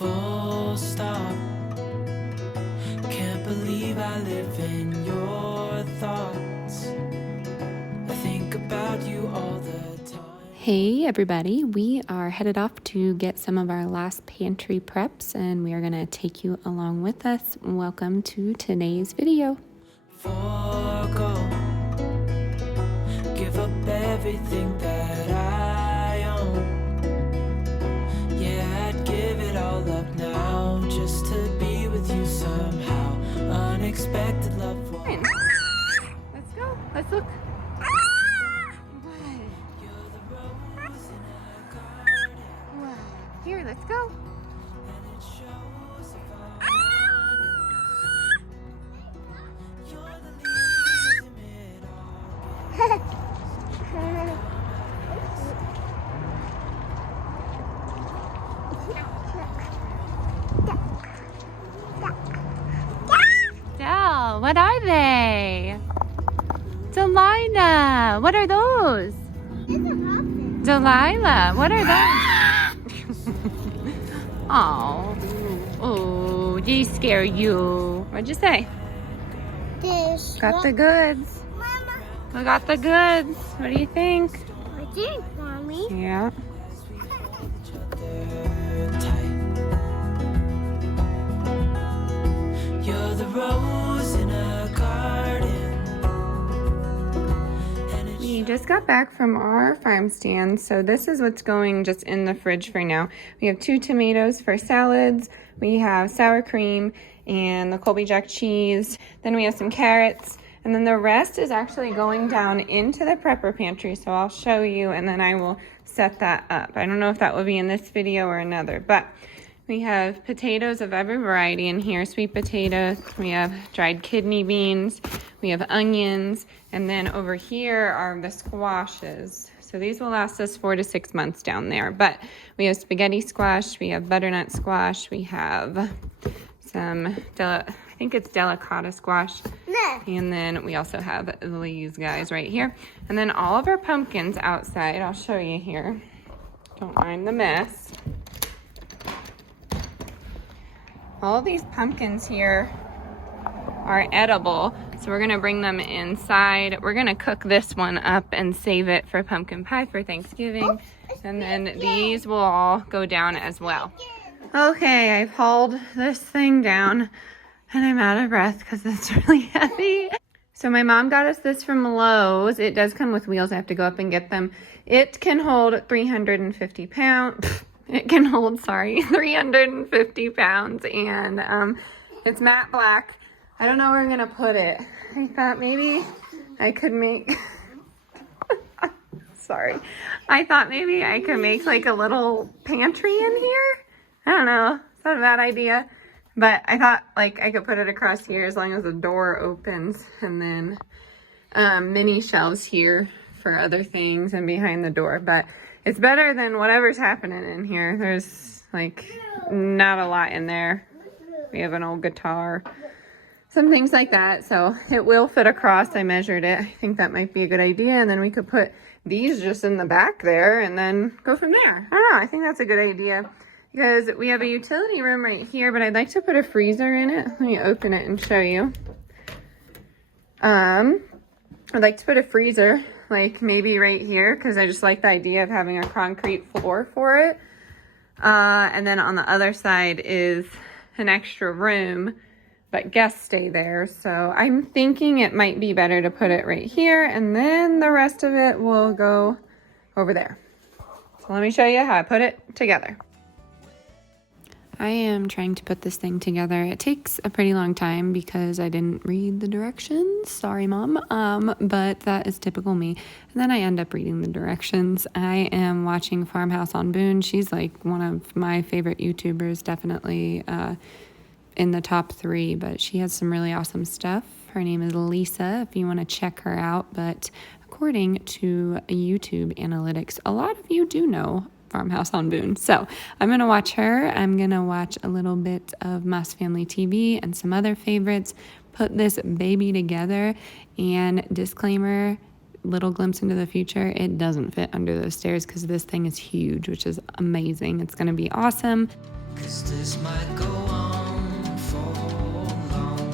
Full stop. Can't believe I live in your thoughts. I think about you all the time. Hey everybody, we are headed off to get some of our last pantry preps and we are going to take you along with us. Welcome to today's video. Forgo. Give up everything that I own. Yeah, I'd give it all up now just to be with you somehow. Unexpected love. Let's go. Let's look. Here, let's go. Del, what are they? Delilah, what are those? Delilah, what are those? Oh, they scare you. What'd you say? Got the goods. Mama, We got the goods. What do you think? what do you want me? Yeah. You're the rose in a garden. We just got back from our farm stand, so this is what's going just in the fridge for now. We have 2 tomatoes for salads, we have sour cream, and the Colby Jack cheese. Then we have some carrots, and then the rest is actually going down into the prepper pantry, so I'll show you, and then I will set that up. I don't know if that will be in this video or another, but we have potatoes of every variety in here, sweet potatoes, we have dried kidney beans, we have onions, and then over here are the squashes. So these will last us 4 to 6 months down there. But we have spaghetti squash, we have butternut squash, we have some, I think it's delicata squash. No. And then we also have these guys right here. And then all of our pumpkins outside, I'll show you here. Don't mind the mess. All of these pumpkins here are edible, so we're gonna bring them inside. We're gonna cook this one up and save it for pumpkin pie for Thanksgiving. And then these will all go down as well. Okay, I've hauled this thing down and I'm out of breath because it's really heavy. So my mom got us this from Lowe's. It does come with wheels. I have to go up and get them. It can hold 350 pounds. It can hold, 350 pounds, and it's matte black. I don't know where I'm gonna put it. I thought maybe I could make, I thought maybe I could make like a little pantry in here. I don't know, it's not a bad idea. But I thought like I could put it across here as long as the door opens, and then mini shelves here for other things and behind the door. But it's better than whatever's happening in here. There's like not a lot in there. We have an old guitar, some things like that. So it will fit across. I measured it. I think that might be a good idea. And then we could put these just in the back there and then go from there. I don't know. I think that's a good idea because we have a utility room right here, but I'd like to put a freezer in it. Let me open it and show you. I'd like to put a freezer like maybe right here because I just like the idea of having a concrete floor for it. And then on the other side is an extra room, but guests stay there. So I'm thinking it might be better to put it right here and then the rest of it will go over there. So let me show you how I put it together. I am trying to put this thing together. It takes a pretty long time because I didn't read the directions. Sorry, Mom. But that is typical me. And then I end up reading the directions. I am watching Farmhouse on Boone. She's like one of my favorite YouTubers, definitely in the top 3, but she has some really awesome stuff. Her name is Lisa, if you want to check her out. But according to YouTube analytics, a lot of you do know Farmhouse on Boone. So I'm going to watch her. I'm going to watch a little bit of Moss Family TV and some other favorites, put this baby together, and disclaimer, little glimpse into the future, it doesn't fit under those stairs because this thing is huge, which is amazing. It's going to be awesome. 'Cause this might go on for long.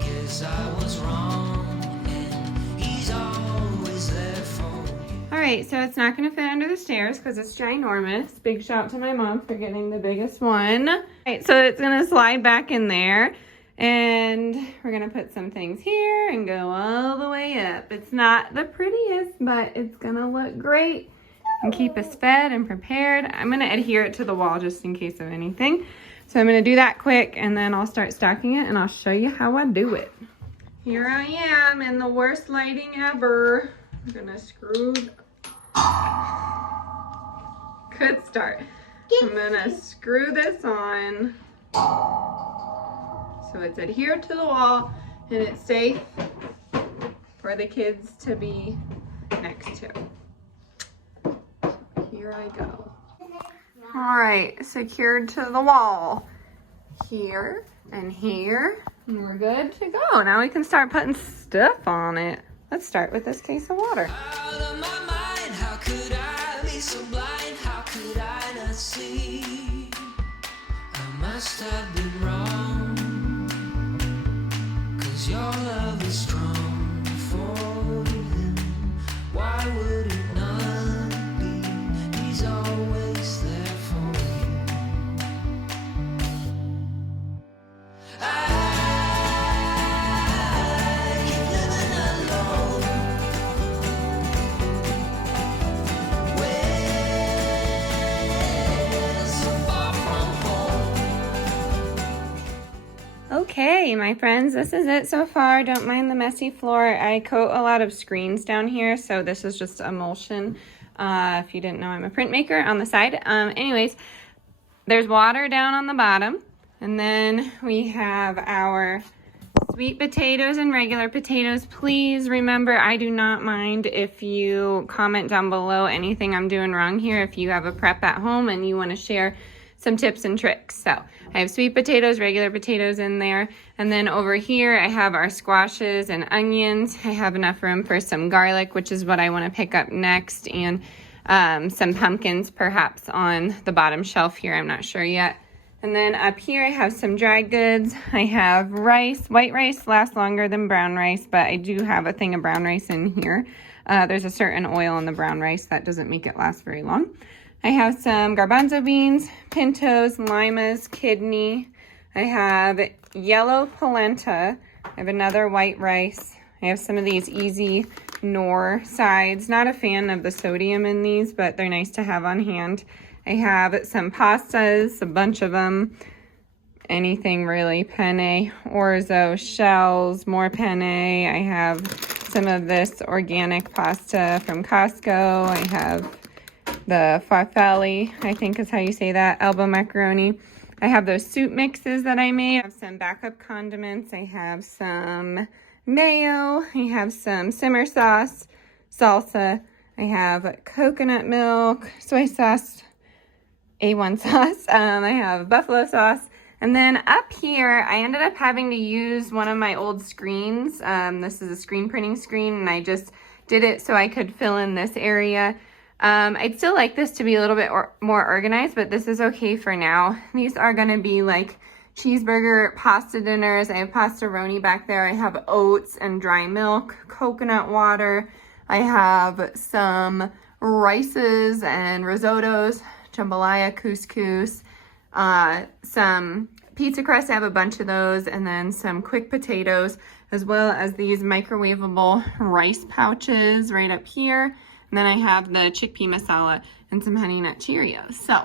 'Cause I was wrong, and he's always there for you. All right, so it's not gonna fit under the stairs because it's ginormous. Big shout out to my mom for getting the biggest one. All right, so it's gonna slide back in there. And we're gonna put some things here and go all the way up. It's not the prettiest, but it's gonna look great and keep us fed and prepared. I'm gonna adhere it to the wall just in case of anything. So I'm gonna do that quick and then I'll start stacking it and I'll show you how I do it. Here I am in the worst lighting ever. I'm gonna screw. Good start. I'm gonna screw this on. So it's adhered to the wall and it's safe for the kids to be next to. So here I go. All right, secured to the wall. Here and here, and we're good to go. Now we can start putting stuff on it. Let's start with this case of water. Out of my mind, how could I be so blind? How could I not see? I must have been wrong. 'Cause your love is strong for him. Why would it not be? He's always there for you. I keep living alone. Way so far from home. Okay, my friends, this is it so far. Don't mind the messy floor. I coat a lot of screens down here, so this is just emulsion. If you didn't know, I'm a printmaker on the side. Anyways, there's water down on the bottom, and then we have our sweet potatoes and regular potatoes. Please remember, I do not mind if you comment down below anything I'm doing wrong here. If you have a prep at home and you want to share some tips and tricks. So I have sweet potatoes, regular potatoes in there. And then over here, I have our squashes and onions. I have enough room for some garlic, which is what I want to pick up next. And some pumpkins perhaps on the bottom shelf here. I'm not sure yet. And then up here, I have some dry goods. I have rice. White rice lasts longer than brown rice, but I do have a thing of brown rice in here. There's a certain oil in the brown rice that doesn't make it last very long. I have some garbanzo beans, pintos, limas, kidney. I have yellow polenta. I have another white rice. I have some of these easy Knorr sides. Not a fan of the sodium in these, but they're nice to have on hand. I have some pastas, a bunch of them. Anything really. Penne, orzo, shells, more penne. I have some of this organic pasta from Costco. I have the farfalle, I think is how you say that, elbow macaroni. I have those soup mixes that I made. I have some backup condiments. I have some mayo. I have some simmer sauce, salsa. I have coconut milk, soy sauce, A1 sauce. I have buffalo sauce. And then up here, I ended up having to use one of my old screens. This is a screen printing screen, and I just did it so I could fill in this area. I'd still like this to be a little bit more organized, but this is okay for now. These are going to be like cheeseburger pasta dinners. I have pastaroni back there. I have oats and dry milk, coconut water. I have some rices and risottos, jambalaya, couscous, some pizza crust. I have a bunch of those, and then some quick potatoes, as well as these microwavable rice pouches right up here. And then I have the chickpea masala and some Honey Nut Cheerios. So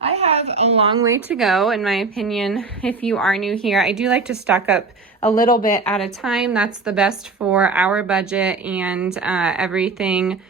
I have a long way to go, in my opinion, if you are new here. I do like to stock up a little bit at a time. That's the best for our budget and everything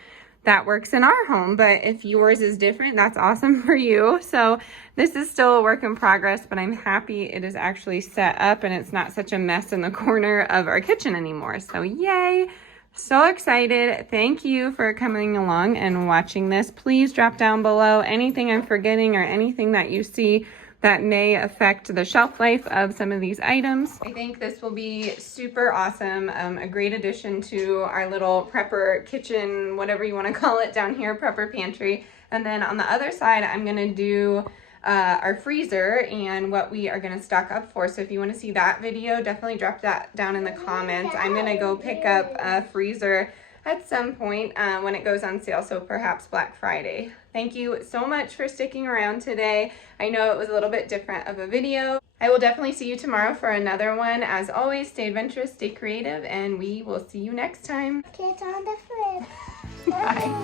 that works in our home. But if yours is different, that's awesome for you. So this is still a work in progress, but I'm happy it is actually set up and it's not such a mess in the corner of our kitchen anymore. So yay! So excited. Thank you for coming along and watching this. Please drop down below anything I'm forgetting or anything that you see that may affect the shelf life of some of these items. I think this will be super awesome. A great addition to our little prepper kitchen, whatever you want to call it down here, prepper pantry. And then on the other side, I'm going to do our freezer and what we are going to stock up for. So if you want to see that video, definitely drop that down in the comments. I'm going to go pick up a freezer at some point when it goes on sale, so perhaps Black Friday. Thank you so much for sticking around today. I know it was a little bit different of a video. I will definitely see you tomorrow for another one. As always, stay adventurous, stay creative, and we will see you next time. Kids on the fridge. Bye.